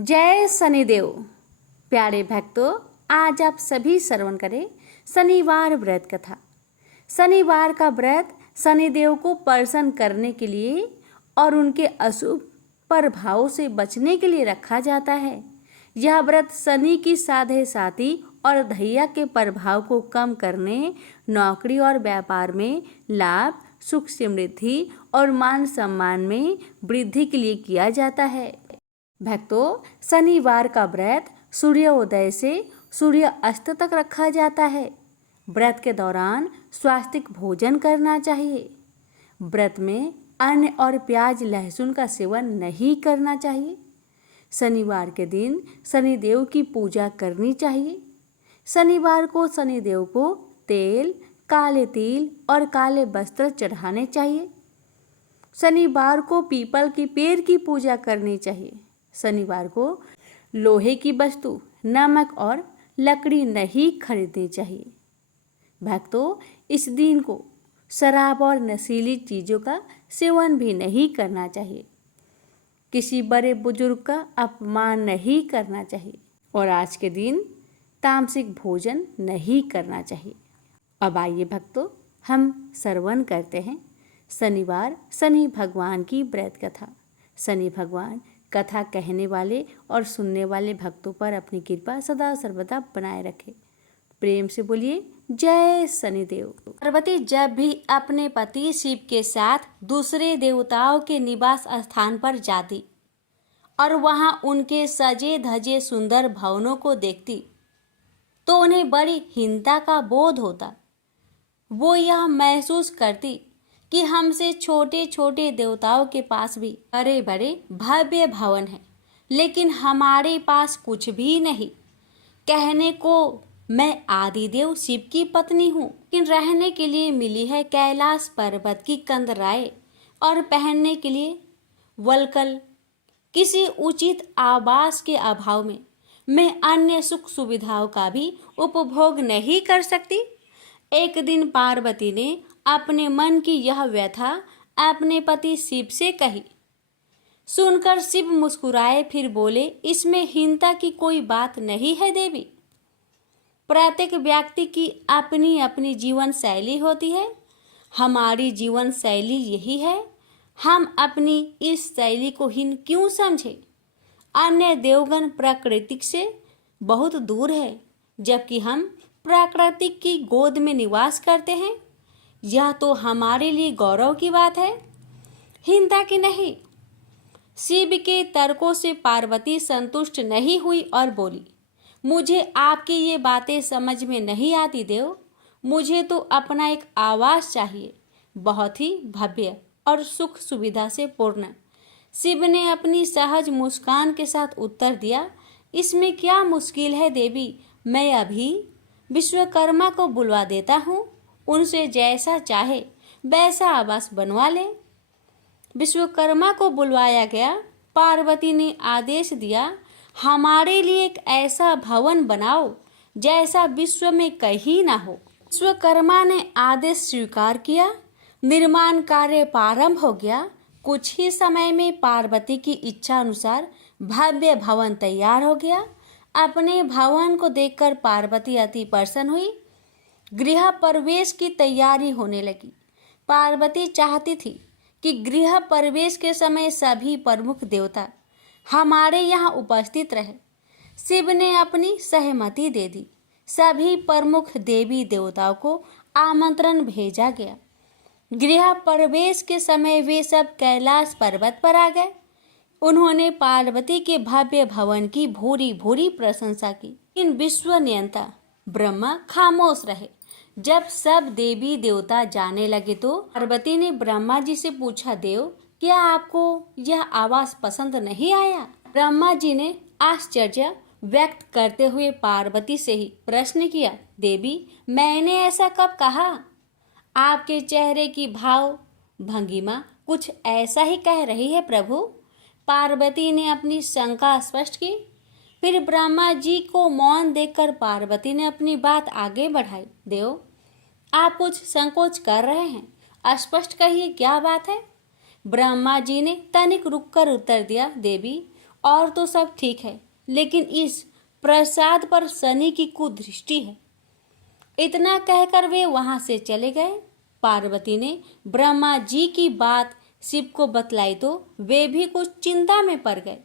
जय शनिदेव। प्यारे भक्तों, आज आप सभी श्रवण करें शनिवार व्रत कथा। शनिवार का व्रत शनिदेव को प्रसन्न करने के लिए और उनके अशुभ प्रभावों से बचने के लिए रखा जाता है। यह व्रत शनि की साढ़े साथी और दैया के प्रभाव को कम करने, नौकरी और व्यापार में लाभ, सुख समृद्धि और मान सम्मान में वृद्धि के लिए किया जाता है। भक्तों, शनिवार का व्रत सूर्योदय से सूर्य अस्त तक रखा जाता है। व्रत के दौरान स्वास्थ्यिक भोजन करना चाहिए। व्रत में अन्न और प्याज लहसुन का सेवन नहीं करना चाहिए। शनिवार के दिन शनिदेव की पूजा करनी चाहिए। शनिवार को शनिदेव को तेल, काले तिल और काले वस्त्र चढ़ाने चाहिए। शनिवार को पीपल के पेड़ की पूजा करनी चाहिए। शनिवार को लोहे की वस्तु, नमक और लकड़ी नहीं खरीदनी चाहिए। भक्तों, इस दिन को शराब और नशीली चीज़ों का सेवन भी नहीं करना चाहिए। किसी बड़े बुजुर्ग का अपमान नहीं करना चाहिए और आज के दिन तामसिक भोजन नहीं करना चाहिए। अब आइए भक्तों, हम श्रवण करते हैं शनिवार शनि भगवान की व्रत कथा। शनि भगवान कथा कहने वाले और सुनने वाले भक्तों पर अपनी कृपा सदा सर्वदा बनाए रखे। प्रेम से बोलिए जय शनिदेव। पार्वती जब भी अपने पति शिव के साथ दूसरे देवताओं के निवास स्थान पर जाती और वहां उनके सजे धजे सुंदर भवनों को देखती तो उन्हें बड़ी हीनता का बोध होता। वो यह महसूस करती कि हमसे छोटे छोटे देवताओं के पास भी बड़े बड़े भव्य भवन हैं, लेकिन हमारे पास कुछ भी नहीं। कहने को मैं आदिदेव शिव की पत्नी हूँ, लेकिन रहने के लिए मिली है कैलाश पर्वत की कंदराएं और पहनने के लिए वल्कल। किसी उचित आवास के अभाव में मैं अन्य सुख सुविधाओं का भी उपभोग नहीं कर सकती। एक दिन पार्वती ने अपने मन की यह व्यथा अपने पति शिव से कही। सुनकर शिव मुस्कुराए, फिर बोले, इसमें हीनता की कोई बात नहीं है देवी। प्रत्येक व्यक्ति की अपनी अपनी जीवन शैली होती है। हमारी जीवन शैली यही है। हम अपनी इस शैली को हीन क्यों समझे? अन्य देवगण प्राकृतिक से बहुत दूर है, जबकि हम प्राकृतिक की गोद में निवास करते हैं। यह तो हमारे लिए गौरव की बात है, हीनता की नहीं। शिव के तर्कों से पार्वती संतुष्ट नहीं हुई और बोली, मुझे आपकी ये बातें समझ में नहीं आती देव। मुझे तो अपना एक आवास चाहिए, बहुत ही भव्य और सुख सुविधा से पूर्ण। शिव ने अपनी सहज मुस्कान के साथ उत्तर दिया, इसमें क्या मुश्किल है देवी। मैं अभी विश्वकर्मा को बुलवा देता हूँ, उनसे जैसा चाहे वैसा आवास बनवा ले। विश्वकर्मा को बुलवाया गया। पार्वती ने आदेश दिया, हमारे लिए एक ऐसा भवन बनाओ जैसा विश्व में कहीं ना हो। विश्वकर्मा ने आदेश स्वीकार किया। निर्माण कार्य प्रारंभ हो गया। कुछ ही समय में पार्वती की इच्छा अनुसार भव्य भवन तैयार हो गया। अपने भवन को देखकर पार्वती अति प्रसन्न हुई। गृह प्रवेश की तैयारी होने लगी। पार्वती चाहती थी कि गृह प्रवेश के समय सभी प्रमुख देवता हमारे यहाँ उपस्थित रहे। शिव ने अपनी सहमति दे दी। सभी प्रमुख देवी देवताओं को आमंत्रण भेजा गया। गृह प्रवेश के समय वे सब कैलाश पर्वत पर आ गए। उन्होंने पार्वती के भव्य भवन की भूरी भूरी प्रशंसा की। इन विश्व नियंता ब्रह्मा खामोश रहे। जब सब देवी देवता जाने लगे तो पार्वती ने ब्रह्मा जी से पूछा, देव, क्या आपको यह आवास पसंद नहीं आया? ब्रह्मा जी ने आश्चर्य व्यक्त करते हुए पार्वती से ही प्रश्न किया, देवी, मैंने ऐसा कब कहा? आपके चेहरे की भाव भंगिमा कुछ ऐसा ही कह रही है प्रभु। पार्वती ने अपनी शंका स्पष्ट की। फिर ब्रह्मा जी को मौन देखकर पार्वती ने अपनी बात आगे बढ़ाई, देव, आप कुछ संकोच कर रहे हैं, स्पष्ट कहिए क्या बात है? ब्रह्मा जी ने तनिक रुककर उत्तर दिया, देवी, और तो सब ठीक है, लेकिन इस प्रसाद पर शनि की कुदृष्टि है। इतना कहकर वे वहां से चले गए। पार्वती ने ब्रह्मा जी की बात शिव को बतलाई तो वे भी कुछ चिंता में पड़ गए।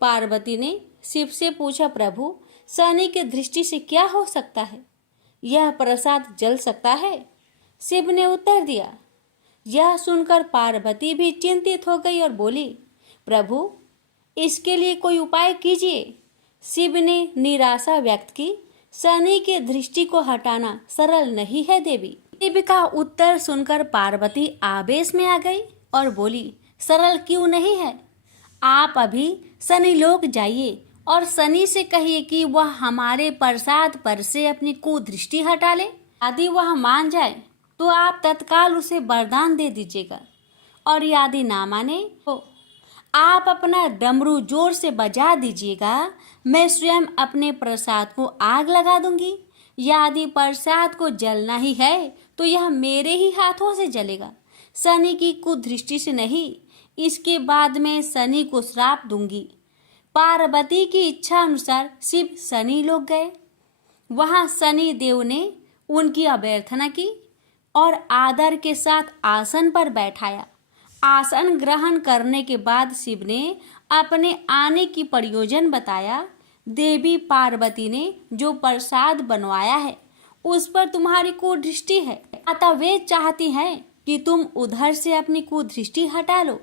पार्वती ने शिव से पूछा, प्रभु, शनि की दृष्टि से क्या हो सकता है? यह प्रसाद जल सकता है? शिव ने उत्तर दिया। यह सुनकर पार्वती भी चिंतित हो गई और बोली, प्रभु, इसके लिए कोई उपाय कीजिए। शिव ने निराशा व्यक्त की। शनि की दृष्टि को हटाना सरल नहीं है देवी। शिव का उत्तर सुनकर पार्वती आवेश में आ गई और बोली, सरल क्यों नहीं है? आप अभी शनि लोक जाइए और शनि से कहिए कि वह हमारे प्रसाद पर से अपनी कुदृष्टि हटा ले। यदि वह मान जाए तो आप तत्काल उसे वरदान दे दीजिएगा, और यदि ना माने तो आप अपना डमरू जोर से बजा दीजिएगा। मैं स्वयं अपने प्रसाद को आग लगा दूंगी। यदि प्रसाद को जलना ही है तो यह मेरे ही हाथों से जलेगा, शनि की कुदृष्टि से नहीं। इसके बाद मैं शनि को श्राप दूंगी। पार्वती की इच्छा अनुसार शिव शनि लोक गए। वहां शनि देव ने उनकी अभ्यर्थना की और आदर के साथ आसन पर बैठाया। आसन ग्रहण करने के बाद शिव ने अपने आने की प्रयोजन बताया। देवी पार्वती ने जो प्रसाद बनवाया है उस पर तुम्हारी कुदृष्टि है, अतः वे चाहती हैं कि तुम उधर से अपनी कुदृष्टि हटा लो।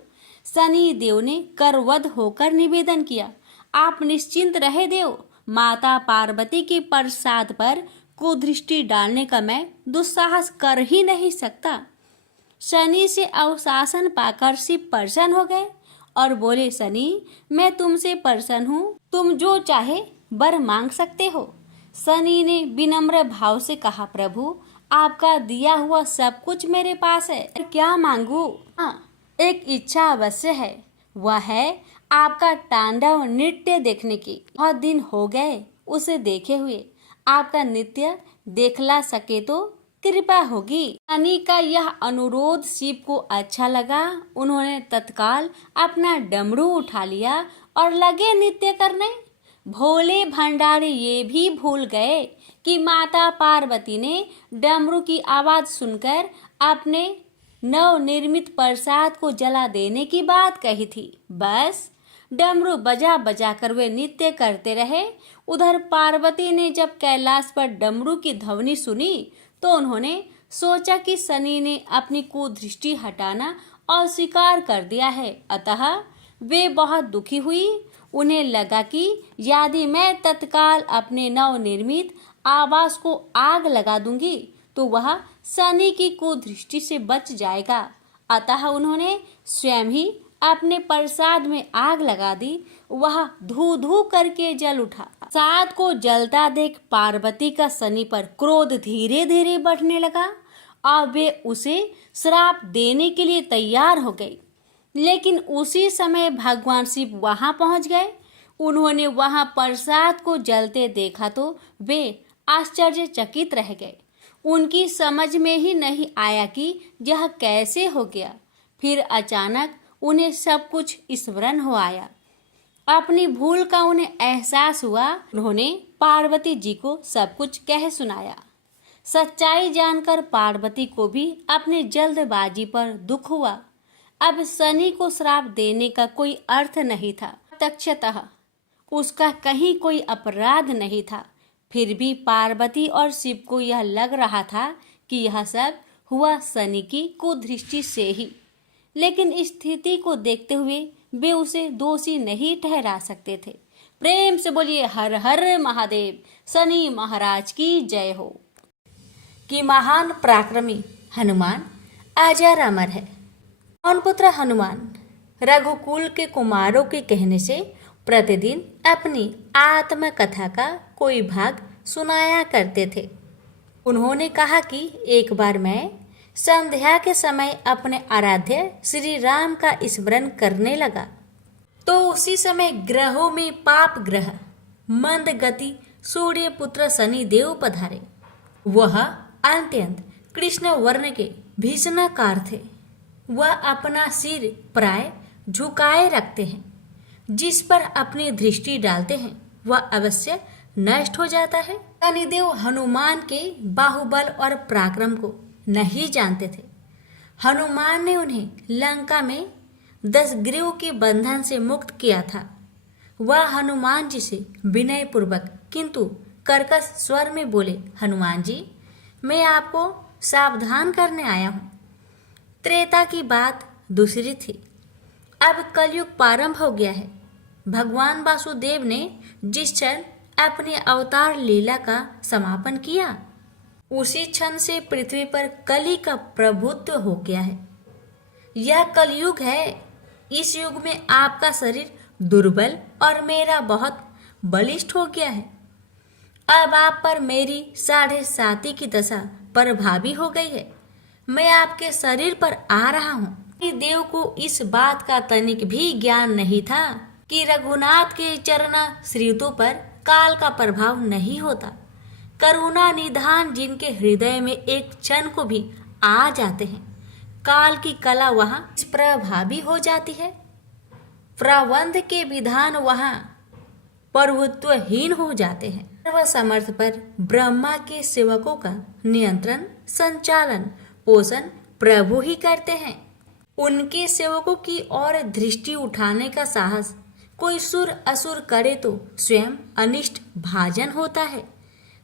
शनि देव ने करवध होकर निवेदन किया, आप निश्चिंत रहे देव, माता पार्वती के प्रसाद पर कुदृष्टि डालने का मैं दुस्साहस कर ही नहीं सकता। शनि से अवशासन पाकर शिव प्रसन्न हो गए और बोले, शनि, मैं तुमसे प्रसन्न हूँ, तुम जो चाहे वर मांग सकते हो। शनि ने विनम्र भाव से कहा, प्रभु, आपका दिया हुआ सब कुछ मेरे पास है, क्या मांगू? हाँ, एक इच्छा अवश्य है, वह है आपका तांडव नृत्य देखने की। बहुत दिन हो गए उसे देखे हुए, आपका नृत्य देखला सके तो कृपा होगी। शनि का यह अनुरोध शिव को अच्छा लगा। उन्होंने तत्काल अपना डमरू उठा लिया और लगे नृत्य करने। भोले भंडारी ये भी भूल गए कि माता पार्वती ने डमरू की आवाज सुनकर अपने नवनिर्मित प्रसाद को जला देने की बात कही थी। बस डमरू बजा बजा कर वे नृत्य करते रहे। उधर पार्वती ने जब कैलाश पर डमरू की ध्वनि सुनी तो उन्होंने सोचा कि शनि ने अपनी कुदृष्टि हटाना अस्वीकार कर दिया है, अतः वे बहुत दुखी हुई। उन्हें लगा कि यदि मैं तत्काल अपने नवनिर्मित आवास को आग लगा दूंगी तो वह शनि की कुदृष्टि से बच जाएगा। अतः उन्होंने स्वयं ही अपने प्रसाद में आग लगा दी। वह धू धू करके जल उठा। प्रसाद को जलता देख पार्वती का शनि पर क्रोध धीरे धीरे बढ़ने लगा। अब वे उसे श्राप देने के लिए तैयार हो गई। लेकिन उसी समय भगवान शिव वहां पहुंच गए। उन्होंने वहां प्रसाद को जलते देखा तो वे आश्चर्यचकित रह गए। उनकी समझ में ही नहीं आया कि यह कैसे हो गया। फिर अचानक उन्हें सब कुछ स्मरण हो आया। अपनी भूल का उन्हें एहसास हुआ। उन्होंने पार्वती जी को सब कुछ कह सुनाया। सच्चाई जानकर पार्वती को भी अपनी जल्दबाजी पर दुख हुआ। अब शनि को श्राप देने का कोई अर्थ नहीं था। प्रत्यक्षतः उसका कहीं कोई अपराध नहीं था। फिर भी पार्वती और शिव को यह लग रहा था कि यह सब हुआ शनि की कुदृष्टि से ही। लेकिन स्थिति को देखते हुए वे उसे दोषी नहीं ठहरा सकते थे। प्रेम से बोलिए हर हर महादेव, शनि महाराज की जय हो। कि महान पराक्रमी हनुमान अजर अमर है। पवन पुत्र हनुमान रघुकुल के कुमारों के कहने से प्रतिदिन अपनी आत्मकथा का कोई भाग सुनाया करते थे। उन्होंने कहा कि एक बार मैं संध्या के समय अपने आराध्य श्री राम का स्मरण करने लगा तो उसी समय ग्रहों में पाप ग्रह मंद गति सूर्य पुत्र शनि देव पधारे। वह अत्यंत कृष्ण वर्ण के भीषणाकार थे। वह अपना सिर प्राय झुकाए रखते हैं। जिस पर अपनी दृष्टि डालते हैं वह अवश्य नष्ट हो जाता है। शनिदेव हनुमान के बाहुबल और पराक्रम को नहीं जानते थे। हनुमान ने उन्हें लंका में 10 ग्रीव के बंधन से मुक्त किया था। वह हनुमान जी से विनय पूर्वक किंतु कर्कश स्वर में बोले, हनुमान जी, मैं आपको सावधान करने आया हूँ। त्रेता की बात दूसरी थी, अब कलयुग प्रारंभ हो गया है। भगवान वासुदेव ने जिस क्षण अपने अवतार लीला का समापन किया, उसी क्षण से पृथ्वी पर कली का प्रभुत्व हो गया है। यह कलयुग है। इस युग में आपका शरीर दुर्बल और मेरा बहुत बलिष्ठ हो गया है। अब आप पर मेरी 7.5 की दशा प्रभावी हो गई है। मैं आपके शरीर पर आ रहा हूँ। देव को इस बात का तनिक भी ज्ञान नहीं था कि रघुनाथ के चरणा श्रीतों पर काल का प्रभाव नहीं होता। करुणा निधान जिनके हृदय में एक क्षण को भी आ जाते हैं, काल की कला वहां प्रभावी हो जाती है। प्रबंध के विधान वहां प्रभुत्वहीन हो जाते हैं। सर्वसमर्थ पर ब्रह्मा के सेवकों का नियंत्रण, संचालन, पोषण प्रभु ही करते हैं। उनके सेवकों की ओर दृष्टि उठाने का साहस कोई सुर असुर करे तो स्वयं अनिष्ट भाजन होता है।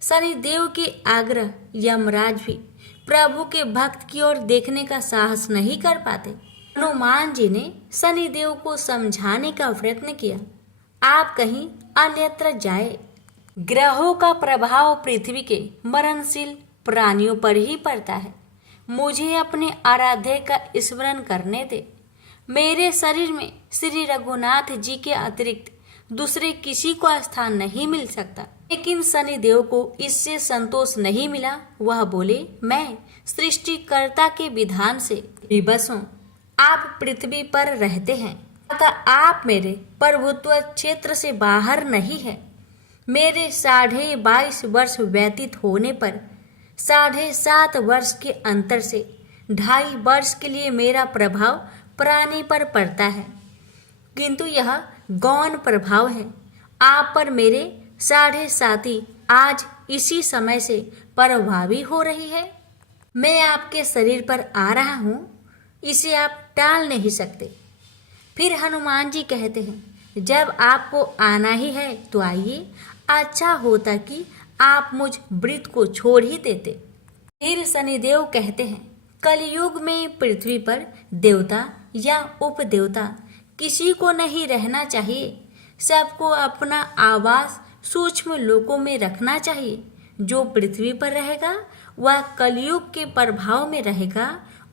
शनिदेव के आग्रह यमराज भी प्रभु के भक्त की ओर देखने का साहस नहीं कर पाते। हनुमान जी ने शनिदेव को समझाने का प्रयत्न किया, आप कहीं अन्यत्र जाए। ग्रहों का प्रभाव पृथ्वी के मरणशील प्राणियों पर ही पड़ता है। मुझे अपने आराध्य का स्मरण करने दे। मेरे शरीर में श्री रघुनाथ जी के अतिरिक्त दूसरे किसी को स्थान नहीं मिल सकता। लेकिन शनिदेव को इससे संतोष नहीं मिला। वह बोले, मैं सृष्टिकर्ता के विधान से विवश हूँ। आप पृथ्वी पर रहते हैं, अतः आप मेरे प्रभुत्व क्षेत्र से बाहर नहीं है। मेरे 22.5 वर्ष व्यतीत होने पर 7.5 वर्ष के अंतर से 2.5 वर्ष के लिए मेरा प्रभाव प्राणी पर पड़ता है, किंतु यह गौण प्रभाव है। आप पर मेरे 7.5 आज इसी समय से प्रभावी हो रही है। मैं आपके शरीर पर आ रहा हूँ, इसे आप टाल नहीं सकते। फिर हनुमान जी कहते हैं, जब आपको आना ही है तो आइए। अच्छा होता कि आप मुझ वृत्त को छोड़ ही देते। फिर शनिदेव कहते हैं, कलयुग में पृथ्वी पर देवता या उपदेवता किसी को नहीं रहना चाहिए। सबको अपना आवास सूक्ष्म लोकों में रखना चाहिए। जो पृथ्वी पर रहेगा वह कलयुग के प्रभाव में रहेगा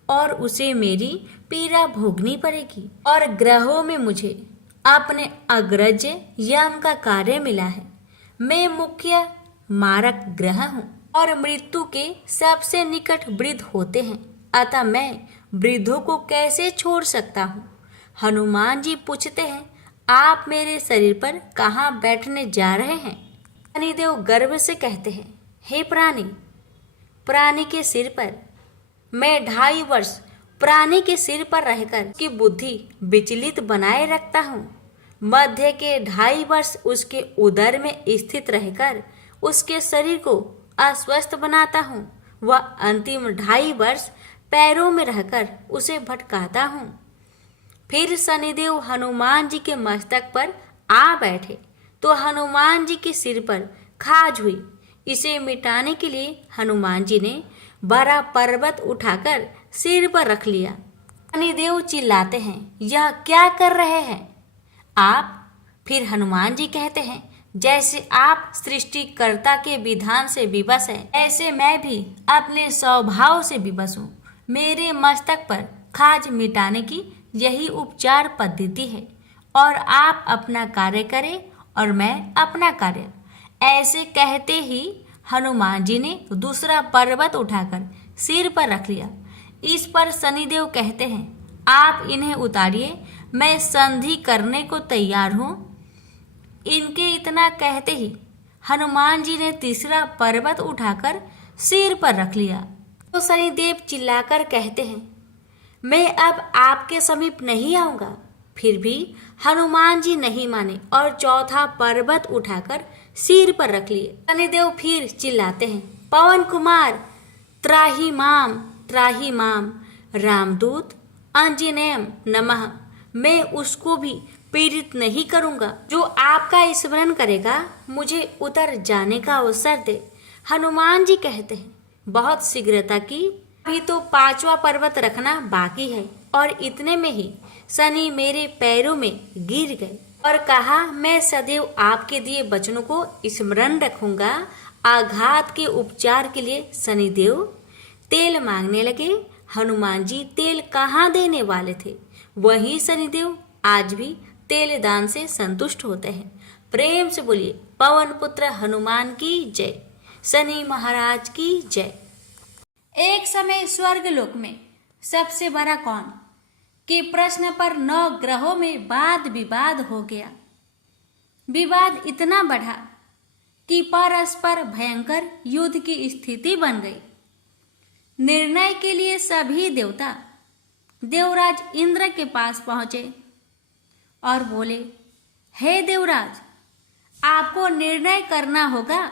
और उसे मेरी पीड़ा भोगनी पड़ेगी। और ग्रहों में मुझे अपने अग्रज यम का कार्य मिला है। मैं मुख्य मारक ग्रह हूँ और मृत्यु के सबसे निकट वृद्ध होते हैं, अतः मैं वृद्धों को कैसे छोड़ सकता हूँ। हनुमान जी पूछते हैं, आप मेरे शरीर पर कहाँ बैठने जा रहे हैं। शनिदेव गर्व से कहते हैं, हे प्राणी के सिर पर मैं 2.5 वर्ष प्राणी के सिर पर रहकर की बुद्धि विचलित बनाए रखता हूँ। मध्य के 2.5 वर्ष उसके उदर में स्थित रहकर उसके शरीर को अस्वस्थ बनाता हूँ। वह अंतिम 2.5 वर्ष पैरों में रहकर उसे भटकाता हूँ। फिर शनिदेव हनुमान जी के मस्तक पर आ बैठे तो हनुमान जी के सिर पर खाज हुई। इसे मिटाने के लिए हनुमान जी ने बड़ा पर्वत उठाकर सिर पर रख लिया। शनिदेव चिल्लाते हैं, यह क्या कर रहे हैं आप। फिर हनुमान जी कहते हैं, जैसे आप सृष्टिकर्ता के विधान से विवश हैं, ऐसे मैं भी अपने स्वभाव से विवश हूँ। मेरे मस्तक पर खाज मिटाने की यही उपचार पद्धति है और आप अपना कार्य करें और मैं अपना कार्य। ऐसे कहते ही हनुमान जी ने दूसरा पर्वत उठाकर सिर पर रख लिया। इस पर शनिदेव कहते हैं, आप इन्हें उतारिए, मैं संधि करने को तैयार हूँ। इनके इतना कहते ही हनुमान जी ने तीसरा पर्वत उठाकर सिर पर रख लिया। तो शनिदेव चिल्लाकर कहते हैं, मैं अब आपके समीप नहीं आऊँगा। फिर भी हनुमान जी नहीं माने और चौथा पर्वत उठाकर सिर पर रख लिए। शनिदेव फिर चिल्लाते हैं, पवन कुमार त्राही माम रामदूत आंजनेयम नमः। मैं उसको भी पीड़ित नहीं करूंगा जो आपका स्मरण करेगा, मुझे उतर जाने का अवसर दे। हनुमान जी कहते हैं, बहुत शीघ्रता की, अभी तो 5वां पर्वत रखना बाकी है। और इतने में ही शनि मेरे पैरों में गिर गए और कहा, मैं सदैव आपके दिए वचनों को स्मरण रखूंगा। आघात के उपचार के लिए शनिदेव तेल मांगने लगे। हनुमान जी तेल कहाँ देने वाले थे, वही शनिदेव आज भी तेल दान से संतुष्ट होते हैं। प्रेम से बोलिए, पवन पुत्र हनुमान की जय, शनि महाराज की जय। एक समय स्वर्गलोक में सबसे बड़ा कौन के प्रश्न पर 9 ग्रहों में वाद विवाद हो गया। विवाद इतना बढ़ा कि परस्पर भयंकर युद्ध की स्थिति बन गई। निर्णय के लिए सभी देवता देवराज इंद्र के पास पहुंचे और बोले, हे देवराज, आपको निर्णय करना होगा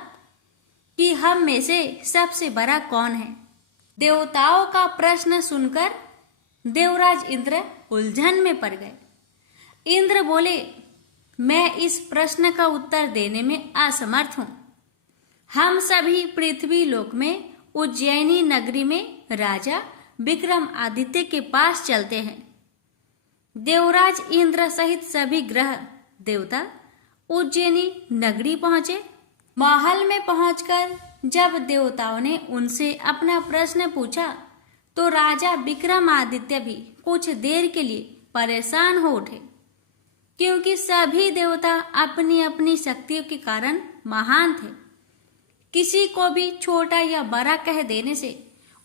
कि हम में से सबसे बड़ा कौन है। देवताओं का प्रश्न सुनकर देवराज इंद्र उलझन में पड़ गए। इंद्र बोले, मैं इस प्रश्न का उत्तर देने में असमर्थ हूं। हम सभी पृथ्वी लोक में उज्जैनी नगरी में राजा विक्रमादित्य के पास चलते हैं। देवराज इंद्र सहित सभी ग्रह देवता उज्जैनी नगरी पहुंचे। महल में पहुंचकर जब देवताओं ने उनसे अपना प्रश्न पूछा तो राजा विक्रमादित्य भी कुछ देर के लिए परेशान हो उठे, क्योंकि सभी देवता अपनी अपनी शक्तियों के कारण महान थे। किसी को भी छोटा या बड़ा कह देने से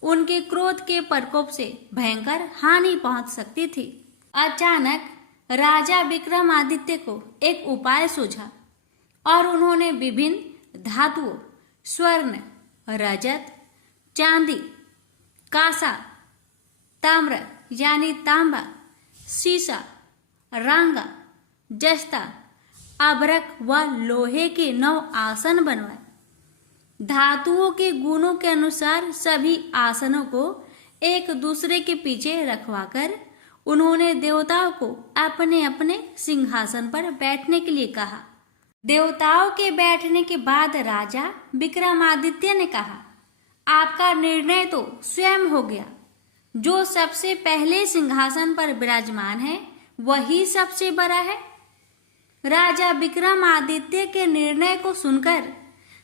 उनके क्रोध के प्रकोप से भयंकर हानि पहुंच सकती थी। अचानक राजा विक्रमादित्य को एक उपाय सूझा और उन्होंने विभिन्न धातुओं, स्वर्ण, रजत, चांदी, कांसा, ताम्र यानी तांबा, सीसा, रांगा, जस्ता, अभ्रक व लोहे के 9 आसन बनवाए। धातुओं के गुणों के अनुसार सभी आसनों को एक दूसरे के पीछे रखवाकर उन्होंने देवताओं को अपने अपने सिंहासन पर बैठने के लिए कहा। देवताओं के बैठने के बाद राजा विक्रमादित्य ने कहा, आपका निर्णय तो स्वयं हो गया। जो सबसे पहले सिंहासन पर विराजमान है वही सबसे बड़ा है। राजा विक्रमादित्य के निर्णय को सुनकर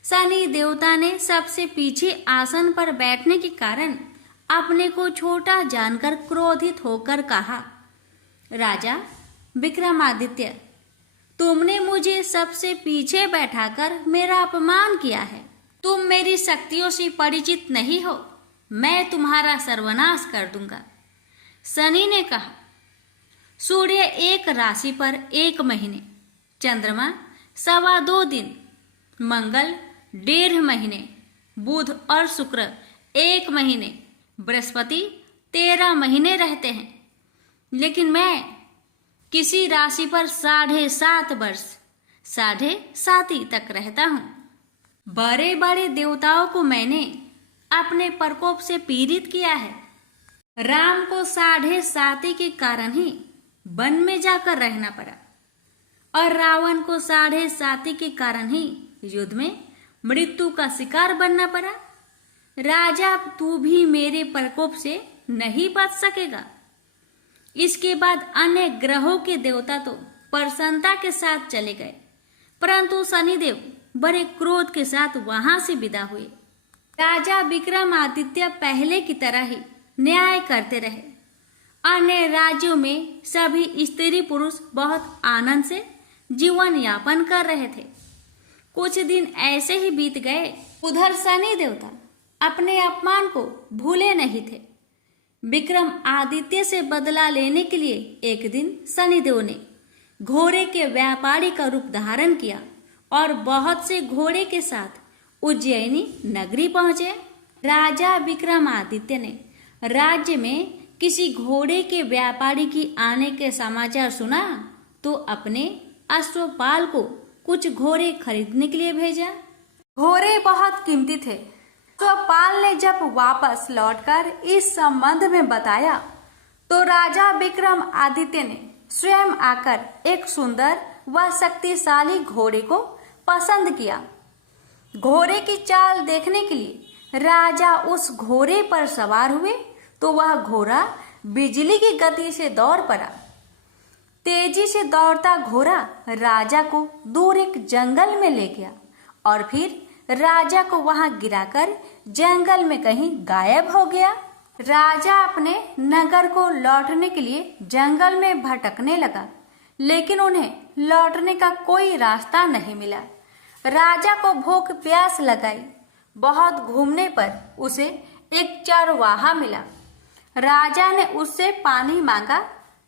शनि देवता ने सबसे पीछे आसन पर बैठने के कारण अपने को छोटा जानकर क्रोधित होकर कहा, राजा विक्रमादित्य, तुमने मुझे सबसे पीछे बैठाकर मेरा अपमान किया है। तुम मेरी शक्तियों से परिचित नहीं हो, मैं तुम्हारा सर्वनाश कर दूंगा। शनि ने कहा, सूर्य एक राशि पर 1 महीने, चंद्रमा 2.25 दिन, मंगल 1.5 महीने, बुध और शुक्र 1 महीने, बृहस्पति 13 महीने रहते हैं, लेकिन मैं किसी राशि पर 7.5 वर्ष 7.5 तक रहता हूं। बड़े बड़े देवताओं को मैंने अपने प्रकोप से पीड़ित किया है। राम को 7.5 के कारण ही वन में जाकर रहना पड़ा और रावण को 7.5 के कारण ही युद्ध में मृत्यु का शिकार बनना पड़ा। राजा, तू भी मेरे प्रकोप से नहीं बच सकेगा। इसके बाद अन्य ग्रहों के देवता तो प्रसन्नता के साथ चले गए, परंतु शनिदेव बड़े क्रोध के साथ वहां से विदा हुए। राजा विक्रमादित्य पहले की तरह ही न्याय करते रहे। अन्य राज्यों में सभी स्त्री पुरुष बहुत आनंद से जीवन यापन कर रहे थे। कुछ दिन ऐसे ही बीत गए। उधर शनि देवता अपने अपमान को भूले नहीं थे। विक्रम आदित्य से बदला लेने के लिए एक दिन शनिदेव ने घोड़े के व्यापारी का रूप धारण किया और बहुत से घोड़े के साथ उज्जैनी नगरी पहुंचे। राजा विक्रमादित्य ने राज्य में किसी घोड़े के व्यापारी की आने के समाचार सुना तो अपने अश्वपाल को कुछ घोड़े खरीदने के लिए भेजा। घोड़े बहुत कीमती थे। अश्वपाल ने जब वापस लौटकर इस संबंध में बताया तो राजा विक्रमादित्य ने स्वयं आकर एक सुंदर व शक्तिशाली घोड़े को पसंद किया। घोड़े की चाल देखने के लिए राजा उस घोड़े पर सवार हुए तो वह घोड़ा बिजली की गति से दौड़ पड़ा। तेजी से दौड़ता घोड़ा राजा को दूर एक जंगल में ले गया और फिर राजा को वहां गिराकर जंगल में कहीं गायब हो गया। राजा अपने नगर को लौटने के लिए जंगल में भटकने लगा, लेकिन उन्हें लौटने का कोई रास्ता नहीं मिला। राजा को भूख प्यास लगाई। बहुत घूमने पर उसे एक चरवाहा मिला। राजा ने उससे पानी मांगा।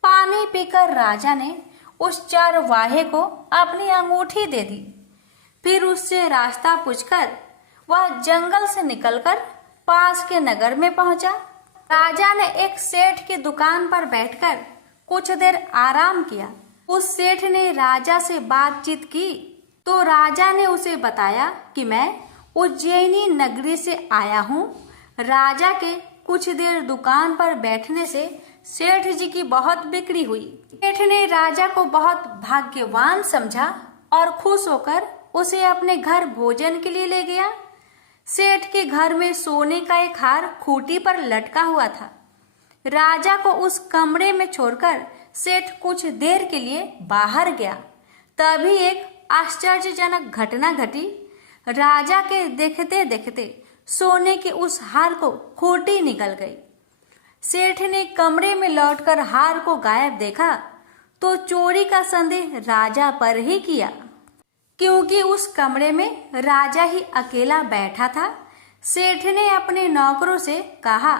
पानी पीकर राजा ने उस चरवाहे को अपनी अंगूठी दे दी। फिर उससे रास्ता पूछकर वह जंगल से निकलकर पास के नगर में पहुंचा। राजा ने एक सेठ की दुकान पर बैठकर कुछ देर आराम किया। उस सेठ ने राजा से बातचीत की तो राजा ने उसे बताया कि मैं उज्जैनी नगरी से आया हूँ। राजा के कुछ देर दुकान पर बैठने से सेठ जी की बहुत बिक्री हुई। सेठ ने राजा को बहुत भाग्यवान समझा और खुश होकर उसे अपने घर भोजन के लिए ले गया। सेठ के घर में सोने का एक हार खूंटी पर लटका हुआ था। राजा को उस कमरे में छोड़कर सेठ कुछ देर के लिए बाहर गया। तभी एक आश्चर्यजनक घटना घटी। राजा के देखते देखते सोने के उस हार को खूंटी निकल गई। सेठ ने कमरे में लौटकर हार को गायब देखा तो चोरी का संदेह राजा पर ही किया, क्योंकि उस कमरे में राजा ही अकेला बैठा था। सेठ ने अपने नौकरों से कहा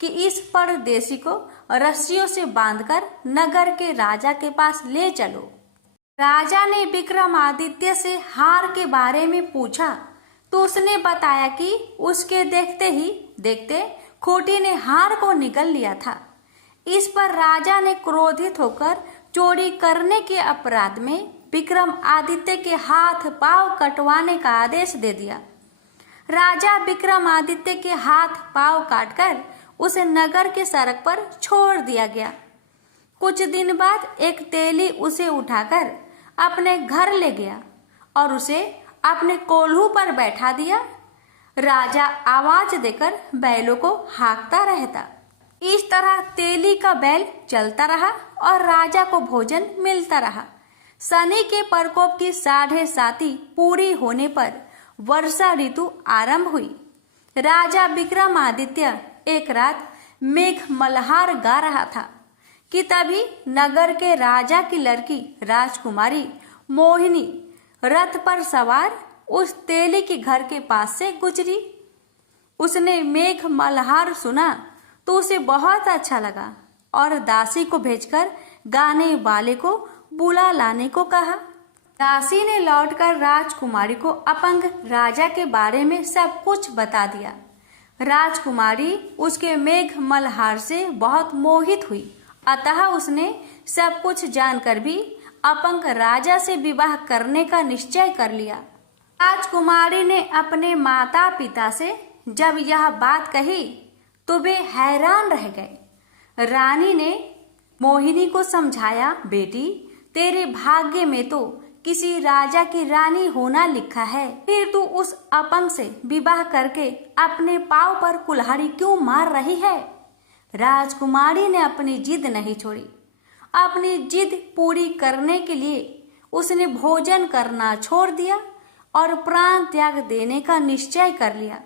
कि इस परदेसी को रस्सियों से बांधकर नगर के राजा के पास ले चलो। राजा ने विक्रमादित्य से हार के बारे में पूछा तो उसने बताया कि उसके देखते ही देखते खूंटी ने हार को निगल लिया था। इस पर राजा ने क्रोधित होकर चोरी करने के अपराध में विक्रमादित्य के हाथ पांव कटवाने का आदेश दे दिया। राजा विक्रमादित्य के हाथ पांव काटकर उसे नगर के सड़क पर छोड़ दिया गया। कुछ दिन बाद एक तेली उसे उठाकर अपने घर ले गया और उसे अपने कोल्हू पर बैठा दिया। राजा आवाज देकर बैलों को हाँकता रहता। इस तरह तेली का बैल चलता रहा और राजा को भोजन मिलता रहा। शनि के प्रकोप की 7.5 पूरी होने पर वर्षा ऋतु आरंभ हुई। राजा विक्रमादित्य एक रात मेघ मल्हार गा रहा था कि तभी नगर के राजा की लड़की राजकुमारी मोहिनी रथ पर सवार उस तेली के घर के पास से गुजरी। उसने मेघ मल्हार सुना तो उसे बहुत अच्छा लगा और दासी को भेजकर गाने वाले को बुला लाने को कहा। दासी ने लौटकर राजकुमारी को अपंग राजा के बारे में सब कुछ बता दिया। राजकुमारी उसके मेघ मल्हार से बहुत मोहित हुई, अतः उसने सब कुछ जानकर भी अपंग राजा से विवाह करने का निश्चय कर लिया। राजकुमारी ने अपने माता पिता से जब यह बात कही तो वे हैरान रह गए। रानी ने मोहिनी को समझाया, बेटी तेरे भाग्य में तो किसी राजा की रानी होना लिखा है, फिर तू उस अपंग से विवाह करके अपने पांव पर कुल्हाड़ी क्यों मार रही है। राजकुमारी ने अपनी जिद नहीं छोड़ी। अपनी जिद पूरी करने के लिए उसने भोजन करना छोड़ दिया और प्राण त्याग देने का निश्चय कर लिया।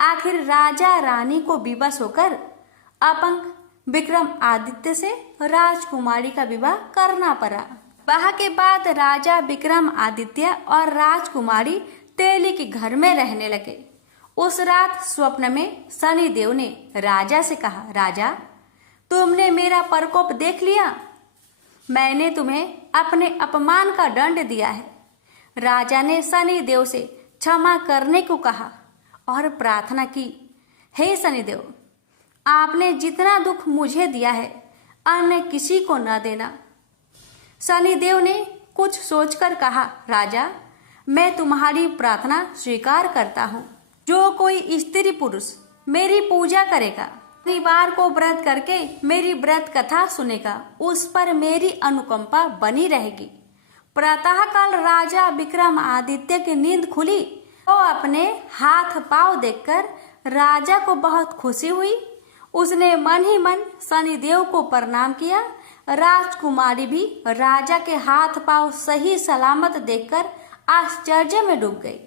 आखिर राजा रानी को विवश होकर अपंग विक्रमादित्य से राजकुमारी का विवाह करना पड़ा। विवाह के बाद राजा विक्रमादित्य और राजकुमारी तेली के घर में रहने लगे। उस रात स्वप्न में शनिदेव ने राजा से कहा, राजा तुमने मेरा प्रकोप देख लिया। मैंने तुम्हें अपने अपमान का दंड दिया है। राजा ने शनिदेव से क्षमा करने को कहा और प्रार्थना की, हे शनिदेव आपने जितना दुख मुझे दिया है अन्य किसी को न देना। शनिदेव ने कुछ सोचकर कहा, राजा, मैं तुम्हारी प्रार्थना स्वीकार करता हूँ। जो कोई स्त्री पुरुष मेरी पूजा करेगा, शनिवार को व्रत करके मेरी व्रत कथा सुनेगा, उस पर मेरी अनुकंपा बनी रहेगी। प्रातःकाल राजा विक्रमादित्य की नींद खुली तो अपने हाथ पांव देखकर राजा को बहुत खुशी हुई। उसने मन ही मन शनिदेव को प्रणाम किया। राजकुमारी भी राजा के हाथ पांव सही सलामत देखकर आश्चर्य में डूब गई।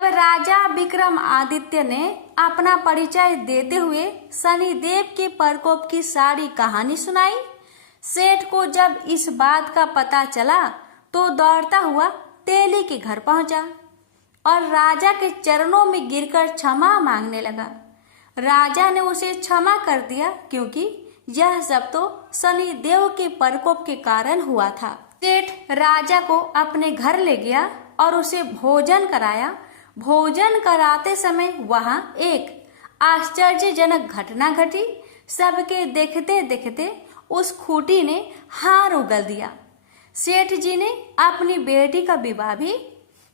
राजा विक्रमादित्य ने अपना परिचय देते हुए शनिदेव के प्रकोप की सारी कहानी सुनाई। सेठ को जब इस बात का पता चला तो दौड़ता हुआ तेली के घर पहुंचा और राजा के चरणों में गिरकर क्षमा मांगने लगा। राजा ने उसे क्षमा कर दिया क्योंकि यह सब तो शनिदेव के प्रकोप के कारण हुआ था। सेठ राजा को अपने घर ले गया और उसे भोजन कराया। भोजन कराते समय वहां एक आश्चर्यजनक घटना घटी। सबके देखते देखते उस खूंटी ने हार उगल दिया। सेठ जी ने अपनी बेटी का विवाह भी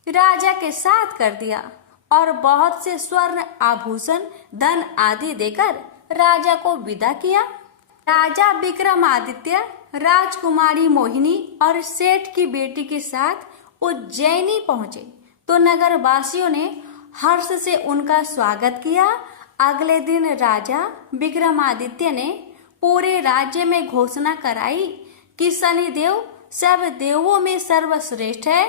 राजा के साथ कर दिया और बहुत से स्वर्ण आभूषण, धन आदि देकर राजा को विदा किया। राजा विक्रमादित्य राजकुमारी मोहिनी और सेठ की बेटी के साथ उज्जैनी पहुंचे तो नगर वासियों ने हर्ष से उनका स्वागत किया। अगले दिन राजा विक्रमादित्य ने पूरे राज्य में घोषणा कराई कि शनिदेव सब देवों में सर्वश्रेष्ठ है।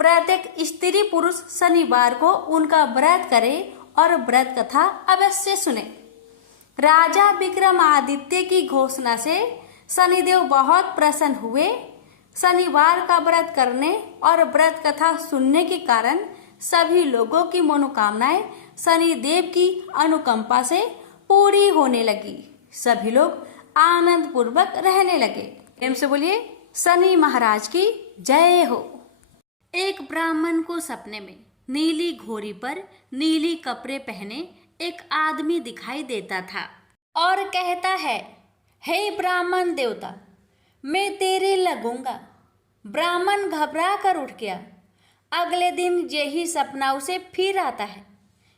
प्रत्येक स्त्री पुरुष शनिवार को उनका व्रत करे और व्रत कथा अवश्य सुने। राजा विक्रमादित्य की घोषणा से शनिदेव बहुत प्रसन्न हुए। शनिवार का व्रत करने और व्रत कथा सुनने के कारण सभी लोगों की मनोकामनाएं शनिदेव की अनुकंपा से पूरी होने लगी। सभी लोग आनंद पूर्वक रहने लगे। प्रेम से बोलिए शनि महाराज की जय हो। एक ब्राह्मण को सपने में नीली घोड़ी पर नीली कपड़े पहने एक आदमी दिखाई देता था और कहता है, हे ब्राह्मण देवता, मैं तेरे लगूंगा। ब्राह्मण घबरा कर उठ गया। अगले दिन यही सपना उसे फिर आता है।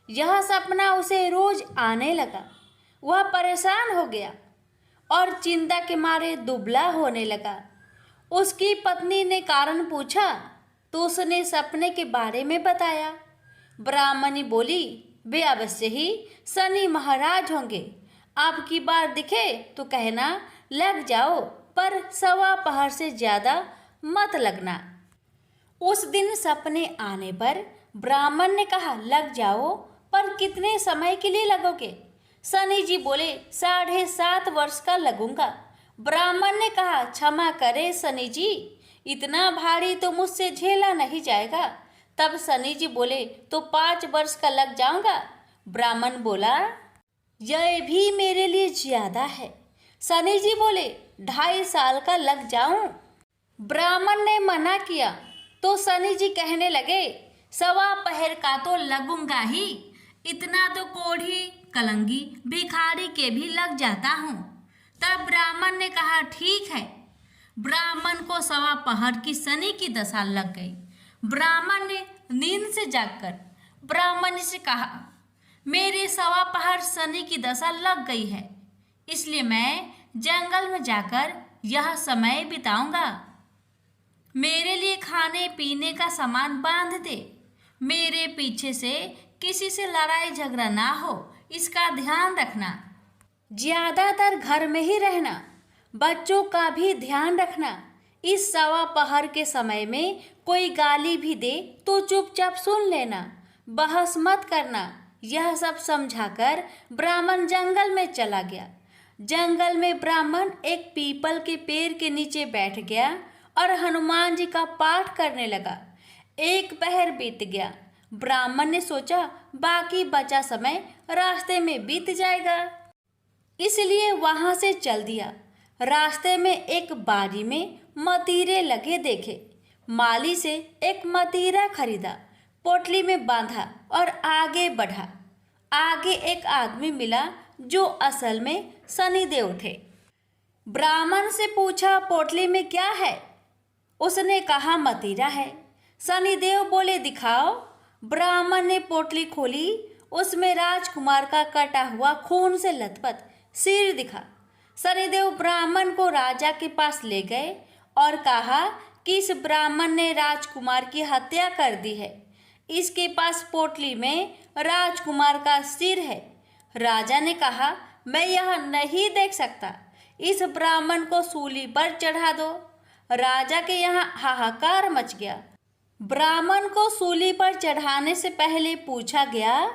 यह सपना उसे रोज आने लगा। वह परेशान हो गया और चिंता के मारे दुबला होने लगा। उसकी पत्नी ने कारण पूछा तो उसने सपने के बारे में बताया। ब्राह्मणी बोली, वे अवश्य ही शनि महाराज होंगे। आपकी बार दिखे तो कहना लग जाओ, पर सवा पहर से ज्यादा मत लगना। उस दिन सपने आने पर ब्राह्मण ने कहा, लग जाओ, पर कितने समय के लिए लगोगे? शनि जी बोले, 7.5 वर्ष का लगूंगा। ब्राह्मण ने कहा, क्षमा करे शनि जी, इतना भारी तो मुझसे झेला नहीं जाएगा। तब शनि जी बोले, तो 5 वर्ष का लग जाऊंगा। ब्राह्मण बोला, यह भी मेरे लिए ज्यादा है। शनि जी बोले, 2.5 साल का लग जाऊं। ब्राह्मण ने मना किया तो शनि जी कहने लगे, सवा पहर का तो लगूंगा ही, इतना तो कोढ़ी कलंगी भिखारी के भी लग जाता हूँ। तब ब्राह्मण ने कहा, ठीक है। ब्राह्मण को सवा पहर की शनि की दशा लग गई। ब्राह्मण ने नींद से जागकर ब्राह्मण से कहा, मेरे सवा पहर शनि की दशा लग गई है, इसलिए मैं जंगल में जाकर यह समय बिताऊंगा। मेरे लिए खाने पीने का सामान बांध दे। मेरे पीछे से किसी से लड़ाई झगड़ा ना हो, इसका ध्यान रखना। ज्यादातर घर में ही रहना। बच्चों का भी ध्यान रखना। इस सवा पहर के समय में कोई गाली भी दे तो चुपचाप सुन लेना, बहस मत करना। यह सब समझाकर ब्राह्मण जंगल में चला गया। जंगल में ब्राह्मण एक पीपल के पेड़ के नीचे बैठ गया और हनुमान जी का पाठ करने लगा। 1 पहर बीत गया। ब्राह्मण ने सोचा बाकी बचा समय रास्ते में बीत जाएगा, इसलिए वहां से चल दिया। रास्ते में एक बाड़ी में मतीरे लगे देखे। माली से एक मतीरा खरीदा, पोटली में बांधा और आगे बढ़ा। आगे एक आदमी मिला जो असल में शनिदेव थे। ब्राह्मण से पूछा, पोटली में क्या है? उसने कहा, मदिरा है। शनिदेव बोले, दिखाओ। ब्राह्मण ने पोटली खोली। उसमें राजकुमार का कटा हुआ खून से लथपथ सिर दिखा। शनिदेव ब्राह्मण को राजा के पास ले गए और कहा कि इस ब्राह्मण ने राजकुमार की हत्या कर दी है। इसके पास पोटली में राजकुमार का सिर है। राजा ने कहा, मैं यह नहीं देख सकता, इस ब्राह्मण को सूली पर चढ़ा दो। राजा के यहाँ हाहाकार मच गया। ब्राह्मण को सूली पर चढ़ाने से पहले पूछा गया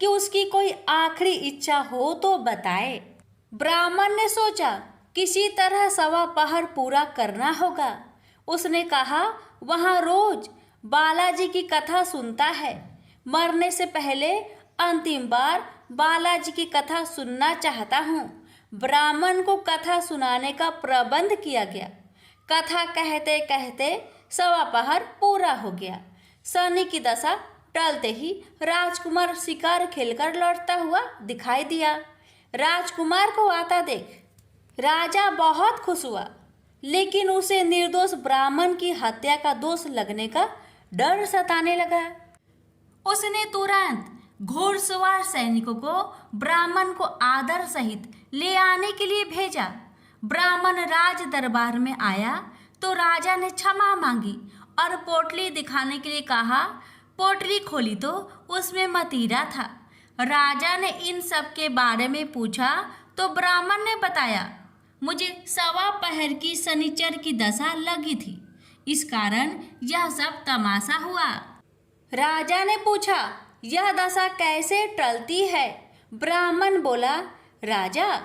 कि उसकी कोई आखिरी इच्छा हो तो बताए। ब्राह्मण ने सोचा, किसी तरह 1.25 पहर पूरा करना होगा। उसने कहा, वहाँ रोज बालाजी की कथा सुनता है। मरने से पहले अंतिम बार बालाजी की कथा सुनना चाहता हूँ। ब्राह्मण को कथा सुनाने का प्रबंध किया गया। कथा कहते कहते 1.25 पहर पूरा हो गया। शनि की दशा टलते ही राजकुमार शिकार खेलकर लौटता हुआ दिखाई दिया। राजकुमार को आता देख राजा बहुत खुश हुआ, लेकिन उसे निर्दोष ब्राह्मण की हत्या का दोष लगने का डर सताने लगा। उसने तुरंत घोड़सवार सैनिकों को ब्राह्मण को आदर सहित ले आने के लिए भेजा। ब्राह्मण राज दरबार में आया तो राजा ने क्षमा मांगी और पोटली दिखाने के लिए कहा। पोटली खोली तो उसमें मदिरा था। राजा ने इन सब के बारे में पूछा तो ब्राह्मण ने बताया, मुझे 1.25 पहर की शनिचर की दशा लगी थी, इस कारण यह सब तमाशा हुआ। राजा ने पूछा, यह दशा कैसे टलती है? ब्राह्मण बोला, राजा,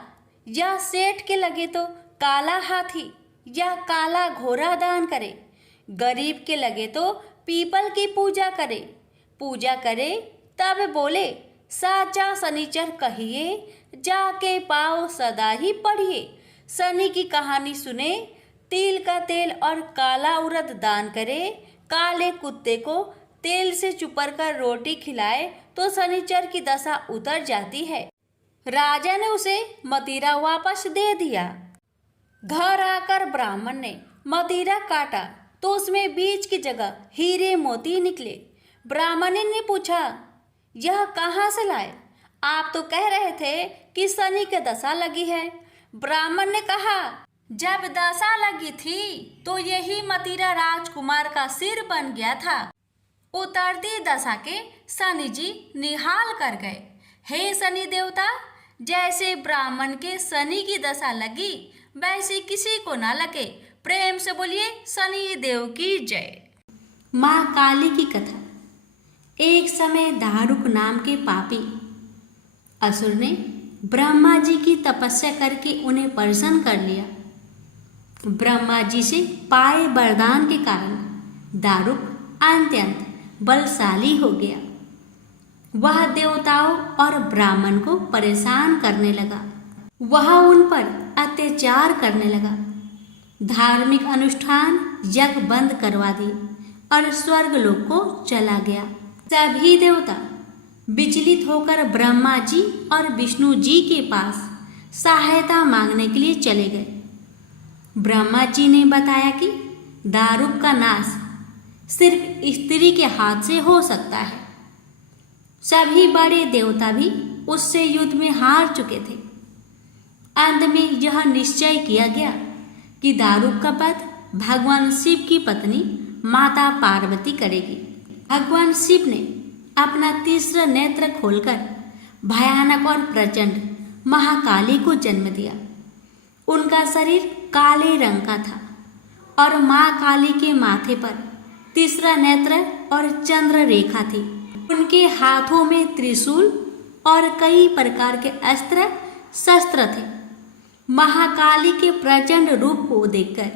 यह सेठ के लगे तो काला हाथी या काला घोड़ा दान करे, गरीब के लगे तो पीपल की पूजा करे तब बोले, साचा शनिचर कहिए, जाके पाओ सदा ही पढ़िए। शनि की कहानी सुने, तिल का तेल और काला उड़द दान करे, काले कुत्ते को तेल से चुपर कर रोटी खिलाए तो शनिचर की दशा उतर जाती है। राजा ने उसे मदिरा वापस दे दिया। घर आकर ब्राह्मण ने मदिरा काटा तो उसमें बीज की जगह हीरे मोती निकले। ब्राह्मण ने पूछा, यह कहाँ से लाए? आप तो कह रहे थे कि शनि की दशा लगी है। ब्राह्मण ने कहा, जब दशा लगी थी तो यही मदिरा राजकुमार का सिर बन गया था। उतरती दशा के शनि जी निहाल कर गए। हे शनि देवता, जैसे ब्राह्मण के शनि की दशा लगी वैसे किसी को ना लगे। प्रेम से बोलिए शनि देव की जय। माँ काली की कथा। एक समय दारुक नाम के पापी असुर ने ब्रह्मा जी की तपस्या करके उन्हें प्रसन्न कर लिया। ब्रह्मा जी से पाए वरदान के कारण दारुक अत्यंत बलशाली हो गया। वह देवताओं और ब्राह्मण को परेशान करने लगा। वह उन पर अत्याचार करने लगा। धार्मिक अनुष्ठान यज्ञ बंद करवा दिए और स्वर्गलोक को चला गया। सभी देवता विचलित होकर ब्रह्मा जी और विष्णु जी के पास सहायता मांगने के लिए चले गए। ब्रह्मा जी ने बताया कि दारुक का नाश सिर्फ स्त्री के हाथ से हो सकता है। सभी बड़े देवता भी उससे युद्ध में हार चुके थे। अंत में यह निश्चय किया गया कि दारुक का वध भगवान शिव की पत्नी माता पार्वती करेगी। भगवान शिव ने अपना तीसरा नेत्र खोलकर भयानक और प्रचंड महाकाली को जन्म दिया। उनका शरीर काले रंग का था और माँ काली के माथे पर तीसरा नेत्र और चंद्र रेखा थी। उनके हाथों में त्रिशूल और कई प्रकार के अस्त्र शस्त्र थे। महाकाली के प्रचंड रूप को देखकर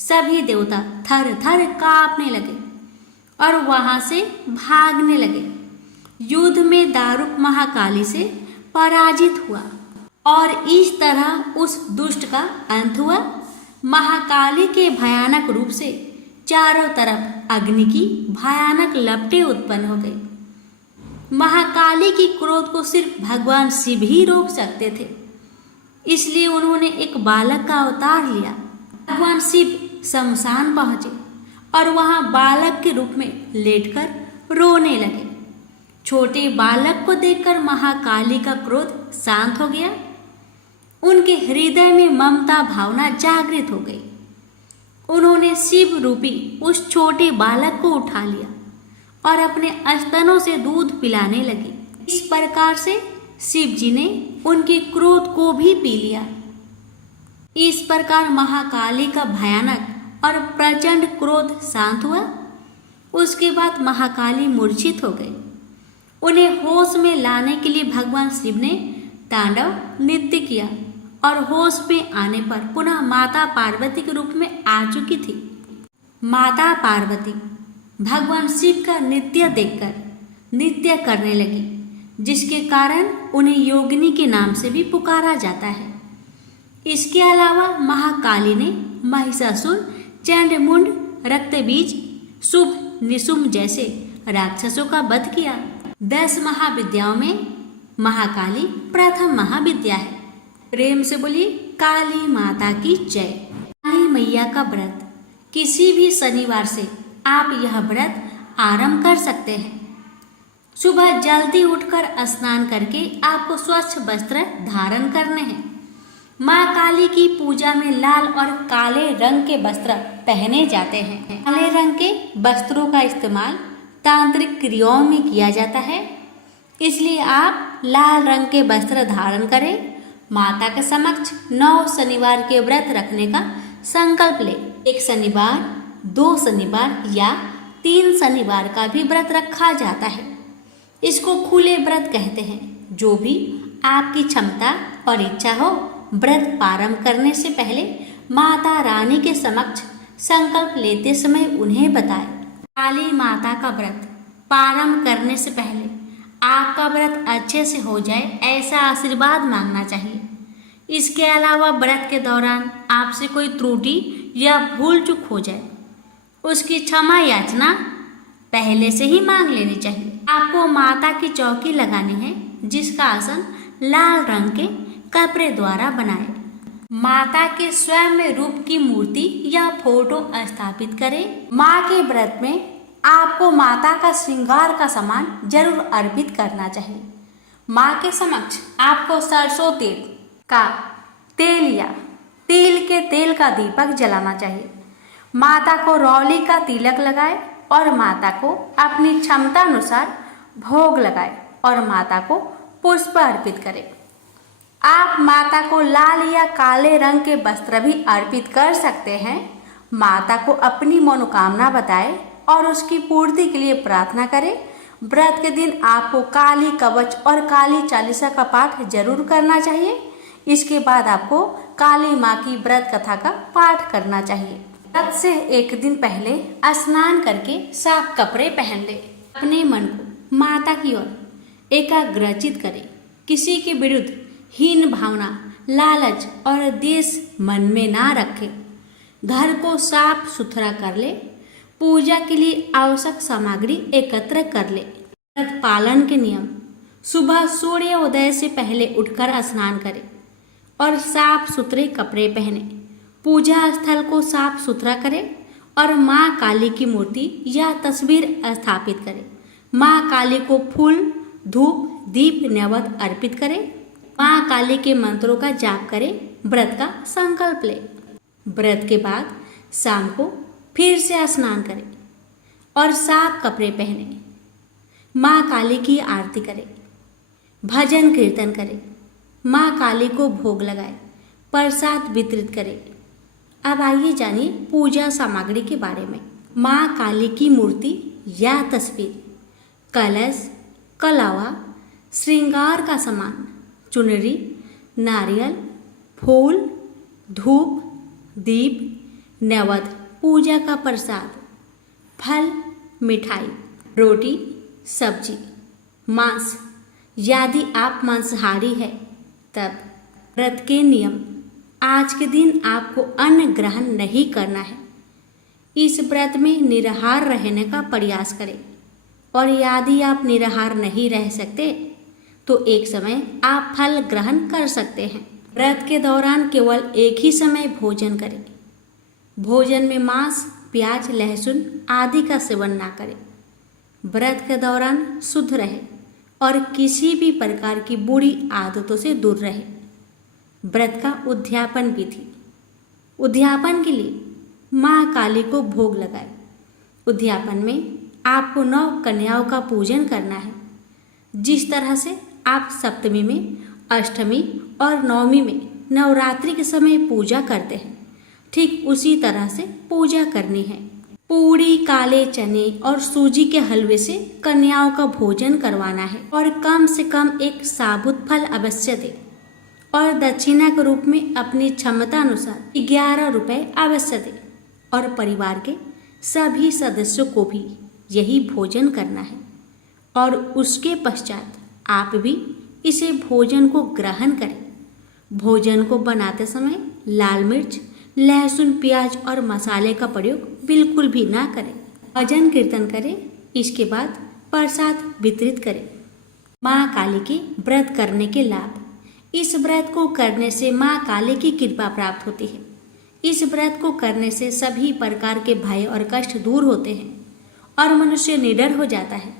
सभी देवता थर थर कांपने लगे और वहां से भागने लगे। युद्ध में दारुक महाकाली से पराजित हुआ और इस तरह उस दुष्ट का अंत हुआ। महाकाली के भयानक रूप से चारों तरफ अग्नि की भयानक लपटें उत्पन्न हो गई। महाकाली की क्रोध को सिर्फ भगवान शिव ही रोक सकते थे, इसलिए उन्होंने एक बालक का अवतार लिया। भगवान शिव शमशान पहुंचे और वहां बालक के रूप में लेटकर रोने लगे। छोटे बालक को देखकर महाकाली का क्रोध शांत हो गया। उनके हृदय में ममता भावना जागृत हो गई। उन्होंने शिव रूपी उस छोटे बालक को उठा लिया और अपने स्तनों से दूध पिलाने लगी। इस प्रकार से शिव जी ने उनके क्रोध को भी पी लिया। इस प्रकार महाकाली का भयानक और प्रचंड क्रोध शांत हुआ। उसके बाद महाकाली मूर्छित हो गई। उन्हें होश में लाने के लिए भगवान शिव ने तांडव नृत्य किया और होश में आने पर पुनः माता पार्वती के रूप में आ चुकी थी। माता पार्वती भगवान शिव का नृत्य देखकर नृत्य करने लगी, जिसके कारण उन्हें योगिनी के नाम से भी पुकारा जाता है। इसके अलावा महाकाली ने महिषासुर, चंडमुंड, रक्तबीज, शुभ, निशुंभ जैसे राक्षसों का वध किया। 10 महाविद्याओं में महाकाली प्रथम महाविद्या है। प्रेम से बोलिए काली माता की जय। काली मैया का व्रत किसी भी शनिवार से आप यह व्रत आरंभ कर सकते हैं। सुबह जल्दी उठकर स्नान करके आपको स्वच्छ वस्त्र धारण करने हैं। माँ काली की पूजा में लाल और काले रंग के वस्त्र पहने जाते हैं। काले रंग के वस्त्रों का इस्तेमाल तांत्रिक क्रियाओं में किया जाता है, इसलिए आप लाल रंग के वस्त्र धारण करें। माता के समक्ष 9 शनिवार के व्रत रखने का संकल्प ले। 1 शनिवार, 2 शनिवार या 3 शनिवार का भी व्रत रखा जाता है। इसको खुले व्रत कहते हैं। जो भी आपकी क्षमता और इच्छा हो, व्रत प्रारंभ करने से पहले माता रानी के समक्ष संकल्प लेते समय उन्हें बताएं। काली माता का व्रत प्रारंभ करने से पहले आपका व्रत अच्छे से हो जाए, ऐसा आशीर्वाद मांगना चाहिए। इसके अलावा व्रत के दौरान आपसे कोई त्रुटि या भूल चूक हो जाए, उसकी क्षमा याचना पहले से ही मांग लेनी चाहिए। आपको माता की चौकी लगानी है, जिसका आसन लाल रंग के कपड़े द्वारा बनाए। माता के स्वयं में रूप की मूर्ति या फोटो स्थापित करें। माँ के व्रत में आपको माता का श्रृंगार का सामान जरूर अर्पित करना चाहिए। माँ के समक्ष आपको सरसों तेल का तेल या तिल के तेल का दीपक जलाना चाहिए। माता को रौली का तिलक लगाए और माता को अपनी क्षमता अनुसार भोग लगाए और माता को पुष्प अर्पित करें। आप माता को लाल या काले रंग के वस्त्र भी अर्पित कर सकते हैं। माता को अपनी मनोकामना बताएं और उसकी पूर्ति के लिए प्रार्थना करें। व्रत के दिन आपको काली कवच और काली चालीसा का पाठ जरूर करना चाहिए। इसके बाद आपको काली माँ की व्रत कथा का पाठ करना चाहिए। व्रत से एक दिन पहले स्नान करके साफ कपड़े पहन ले। अपने मन को माता की ओर एकाग्रचित करें। किसी के विरुद्ध हीन भावना, लालच और द्वेष मन में ना रखें। घर को साफ सुथरा कर ले। पूजा के लिए आवश्यक सामग्री एकत्र कर ले। व्रत पालन के नियम: सुबह सूर्योदय से पहले उठकर स्नान करें और साफ सुथरे कपड़े पहने। पूजा स्थल को साफ सुथरा करें और माँ काली की मूर्ति या तस्वीर स्थापित करें। माँ काली को फूल, धूप, दीप, नैवेद्य अर्पित करें। माँ काली के मंत्रों का जाप करें। व्रत का संकल्प ले। व्रत के बाद शाम को फिर से स्नान करें और साफ कपड़े पहने। माँ काली की आरती करें, भजन कीर्तन करें, माँ काली को भोग लगाए, प्रसाद वितरित करें। अब आइए जानिए पूजा सामग्री के बारे में। माँ काली की मूर्ति या तस्वीर, कलश, कलावा, श्रृंगार का सामान, चुनरी, नारियल, फूल, धूप, दीप, नैवेद्य, पूजा का प्रसाद, फल, मिठाई, रोटी, सब्जी, मांस। यदि आप मांसाहारी हैं तब व्रत के नियम: आज के दिन आपको अन्न ग्रहण नहीं करना है। इस व्रत में निराहार रहने का प्रयास करें और यदि आप निराहार नहीं रह सकते तो एक समय आप फल ग्रहण कर सकते हैं। व्रत के दौरान केवल एक ही समय भोजन करें। भोजन में मांस, प्याज, लहसुन आदि का सेवन ना करें। व्रत के दौरान शुद्ध रहे और किसी भी प्रकार की बुरी आदतों से दूर रहे। व्रत का उद्यापन विधि। उद्यापन के लिए माँ काली को भोग लगाए। उद्यापन में आपको 9 कन्याओं का पूजन करना है। जिस तरह से आप सप्तमी में, अष्टमी और नवमी में नवरात्रि के समय पूजा करते हैं, ठीक उसी तरह से पूजा करनी है। पूरी, काले चने और सूजी के हलवे से कन्याओं का भोजन करवाना है और कम से कम एक साबुत फल अवश्य दे और दक्षिणा के रूप में अपनी क्षमता अनुसार 11 रुपए अवश्य दे और परिवार के सभी सदस्यों को भी यही भोजन करना है और उसके पश्चात आप भी इसे भोजन को ग्रहण करें। भोजन को बनाते समय लाल मिर्च, लहसुन, प्याज और मसाले का प्रयोग बिल्कुल भी ना करें। भजन कीर्तन करें। इसके बाद प्रसाद वितरित करें। माँ काली के व्रत करने के लाभ। इस व्रत को करने से माँ काली की कृपा प्राप्त होती है। इस व्रत को करने से सभी प्रकार के भय और कष्ट दूर होते हैं और मनुष्य निडर हो जाता है।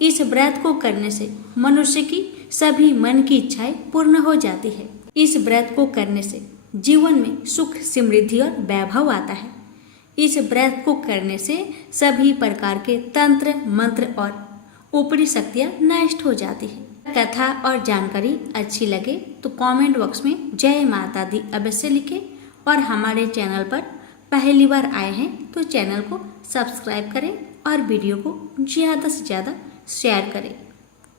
इस व्रत को करने से मनुष्य की सभी मन की इच्छाएं पूर्ण हो जाती है। इस व्रत को करने से जीवन में सुख, समृद्धि और वैभव आता है। इस व्रत को करने से सभी प्रकार के तंत्र, मंत्र और ऊपरी शक्तियां नष्ट हो जाती है। कथा और जानकारी अच्छी लगे तो कमेंट बॉक्स में जय माता दी अवश्य लिखें और हमारे चैनल पर पहली बार आए हैं तो चैनल को सब्सक्राइब करें और वीडियो को ज़्यादा से ज़्यादा शेयर करें।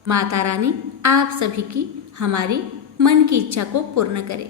माता रानी आप सभी की, हमारी मन की इच्छा को पूर्ण करें।